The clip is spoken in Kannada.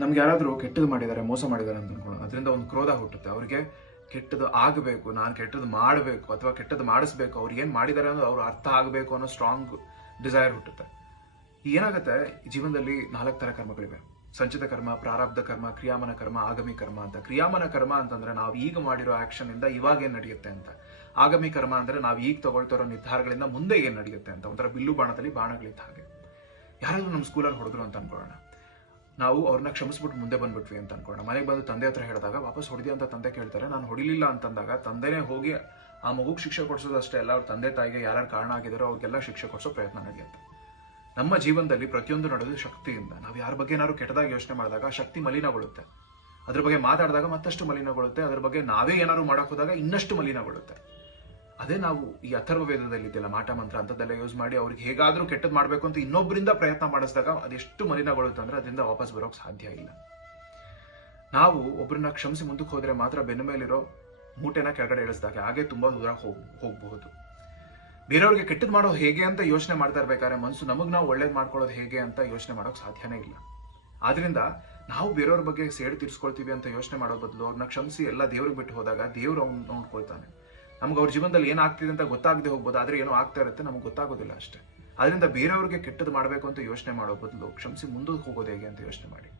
ನಮ್ಗೆ ಯಾರಾದರೂ ಕೆಟ್ಟದ್ದು ಮಾಡಿದ್ದಾರೆ, ಮೋಸ ಮಾಡಿದ್ದಾರೆ ಅಂತ ಅನ್ಕೊಳ್ಳೋಣ, ಅದರಿಂದ ಒಂದು ಕ್ರೋಧ ಹುಟ್ಟುತ್ತೆ. ಅವ್ರಿಗೆ ಕೆಟ್ಟದ್ದು ಆಗಬೇಕು, ನಾನು ಕೆಟ್ಟದ್ದು ಮಾಡಬೇಕು ಅಥವಾ ಕೆಟ್ಟದ್ದು ಮಾಡಿಸ್ಬೇಕು, ಅವ್ರು ಏನು ಮಾಡಿದ್ದಾರೆ ಅನ್ನೋದು ಅವ್ರು ಅರ್ಥ ಆಗಬೇಕು ಅನ್ನೋ ಸ್ಟ್ರಾಂಗ್ ಡಿಸೈರ್ ಹುಟ್ಟುತ್ತೆ. ಏನಾಗುತ್ತೆ, ಜೀವನದಲ್ಲಿ 4 ಥರ ಕರ್ಮಗಳಿವೆ: ಸಂಚಿತ ಕರ್ಮ, ಪ್ರಾರಬ್ಧ ಕರ್ಮ, ಕ್ರಿಯಾಮನ ಕರ್ಮ, ಆಗಮಿ ಕರ್ಮ ಅಂತ. ಕ್ರಿಯಾಮನ ಕರ್ಮ ಅಂತಂದ್ರೆ ನಾವು ಈಗ ಮಾಡಿರೋ ಆಕ್ಷನ್ ಇಂದ ಇವಾಗ ಏನ್ ನಡೆಯುತ್ತೆ ಅಂತ. ಆಗಮಿ ಕರ್ಮ ಅಂದ್ರೆ ನಾವು ಈಗ ತಗೊಳ್ತಿರೋ ನಿರ್ಧಾರಗಳಿಂದ ಮುಂದೆ ಏನ್ ನಡೆಯುತ್ತೆ ಅಂತ. ಒಂಥರ ಬಿಲ್ಲು ಬಾಣದಲ್ಲಿ ಬಾಣಗಳಿದ್ದ ಹಾಗೆ. ಯಾರಾದ್ರೂ ನಮ್ಮ ಸ್ಕೂಲಲ್ಲಿ ಹೊಡೆದ್ರು ಅಂತ ಅನ್ಕೊಳ್ಳೋಣ, ನಾವು ಅವ್ರನ್ನ ಕ್ಷಮಿಸ್ಬಿಟ್ಟು ಮುಂದೆ ಬಂದ್ಬಿಟ್ವಿ ಅಂತ ಅನ್ಕೊಳ್ಳೋಣ. ಮನೆಗೆ ಬಂದು ತಂದೆ ಹತ್ರ ಹೇಳಿದಾಗ ವಾಪಸ್ ಹೊಡೆದಿ ಅಂತ ತಂದೆ ಕೇಳ್ತಾರೆ. ನಾನು ಹೊಡಿಲಿಲ್ಲ ಅಂತಂದಾಗ ತಂದೆನೇ ಹೋಗಿ ಆ ಮಗುಗೆ ಶಿಕ್ಷೆ ಕೊಡಿಸೋದು ಅಷ್ಟೇ ಅಲ್ಲ, ಅವ್ರ ತಂದೆ ತಾಯಿಗೆ ಯಾರು ಕಾರಣ ಆಗಿದಾರೋ ಅವ್ರಿಗೆಲ್ಲ ಶಿಕ್ಷೆ ಕೊಡಿಸೋ ಪ್ರಯತ್ನ ನಡೆಯುತ್ತೆ. ನಮ್ಮ ಜೀವನದಲ್ಲಿ ಪ್ರತಿಯೊಂದು ನಡೆದು ಶಕ್ತಿಯಿಂದ. ನಾವು ಯಾರ ಬಗ್ಗೆ ಏನಾದ್ರು ಕೆಟ್ಟದಾಗಿ ಯೋಚನೆ ಮಾಡಿದಾಗ ಶಕ್ತಿ ಮಲಿನಗೊಳ್ಳುತ್ತೆ. ಅದ್ರ ಬಗ್ಗೆ ಮಾತಾಡಿದಾಗ ಮತ್ತಷ್ಟು ಮಲಿನಗೊಳ್ಳುತ್ತೆ. ಅದ್ರ ಬಗ್ಗೆ ನಾವೇ ಏನಾದ್ರು ಮಾಡಕ್ ಹೋದಾಗ ಇನ್ನಷ್ಟು ಮಲಿನಗೊಳ್ಳುತ್ತೆ. ಅದೇ ನಾವು ಈ ಅಥರ್ವ ವೇದದಲ್ಲಿ ಇದೆಯಲ್ಲ, ಮಾಟ ಮಂತ್ರ ಅಂತದೆಲ್ಲ ಯೂಸ್ ಮಾಡಿ ಅವ್ರಿಗೆ ಹೇಗಾದ್ರೂ ಕೆಟ್ಟದ್ ಮಾಡ್ಬೇಕು ಅಂತ ಇನ್ನೊಬ್ಬರಿಂದ ಪ್ರಯತ್ನ ಮಾಡಿಸಿದಾಗ ಅದೆಷ್ಟು ಮಲಿನಗೊಳ್ಳುತ್ತೆ ಅಂದ್ರೆ ಅದರಿಂದ ವಾಪಸ್ ಬರೋಕ್ ಸಾಧ್ಯ ಇಲ್ಲ. ನಾವು ಒಬ್ಬರನ್ನ ಕ್ಷಮಿಸಿ ಮುಂದಕ್ಕೆ ಹೋದ್ರೆ ಮಾತ್ರ ಬೆನ್ನ ಮೇಲಿರೋ ಮೂಟೆನ ಕೆಳಗಡೆ ಇಳಿಸಿದಾಗ ಹಾಗೆ ತುಂಬಾ ದೂರ ಹೋಗಬಹುದು. ಬೇರೆಯವ್ರಿಗೆ ಕೆಟ್ಟದ್ ಮಾಡೋದು ಹೇಗೆ ಅಂತ ಯೋಚನೆ ಮಾಡ್ತಾ ಇರ್ಬೇಕಾದ್ರೆ ಮನಸ್ಸು ನಮಗ್ ನಾವು ಒಳ್ಳೇದ್ ಮಾಡ್ಕೊಳ್ಳೋದು ಹೇಗೆ ಅಂತ ಯೋಚನೆ ಮಾಡೋಕ್ ಸಾಧ್ಯನೇ ಇಲ್ಲ. ಆದ್ರಿಂದ ನಾವು ಬೇರೆಯವ್ರ ಬಗ್ಗೆ ಸೇಡು ತೀರ್ಸ್ಕೊಳ್ತೀವಿ ಅಂತ ಯೋಚನೆ ಮಾಡೋ ಬದಲು ಅವ್ರನ್ನ ಕ್ಷಮಿಸಿ ಎಲ್ಲ ದೇವ್ರಿಗೆ ಬಿಟ್ಟು ಹೋದಾಗ ದೇವ್ರು ಅವ್ನು ನೋಡ್ಕೊಳ್ತಾನೆ. ನಮ್ಗೆ ಅವ್ರ ಜೀವನದಲ್ಲಿ ಏನಾಗ್ತಿದೆ ಅಂತ ಗೊತ್ತಾಗದೆ ಹೋಗ್ಬೋದು, ಆದ್ರೆ ಏನೋ ಆಗ್ತಾ ಇರುತ್ತೆ, ನಮ್ಗೆ ಗೊತ್ತಾಗೋದಿಲ್ಲ ಅಷ್ಟೇ. ಆದ್ರಿಂದ ಬೇರೆಯವ್ರಿಗೆ ಕೆಟ್ಟದ್ದು ಮಾಡಬೇಕು ಅಂತ ಯೋಚನೆ ಮಾಡೋ ಬದಲು ಕ್ಷಮಿಸಿ ಮುಂದಕ್ಕೆ ಹೋಗೋದು ಹೇಗೆ ಅಂತ ಯೋಚನೆ ಮಾಡಿ.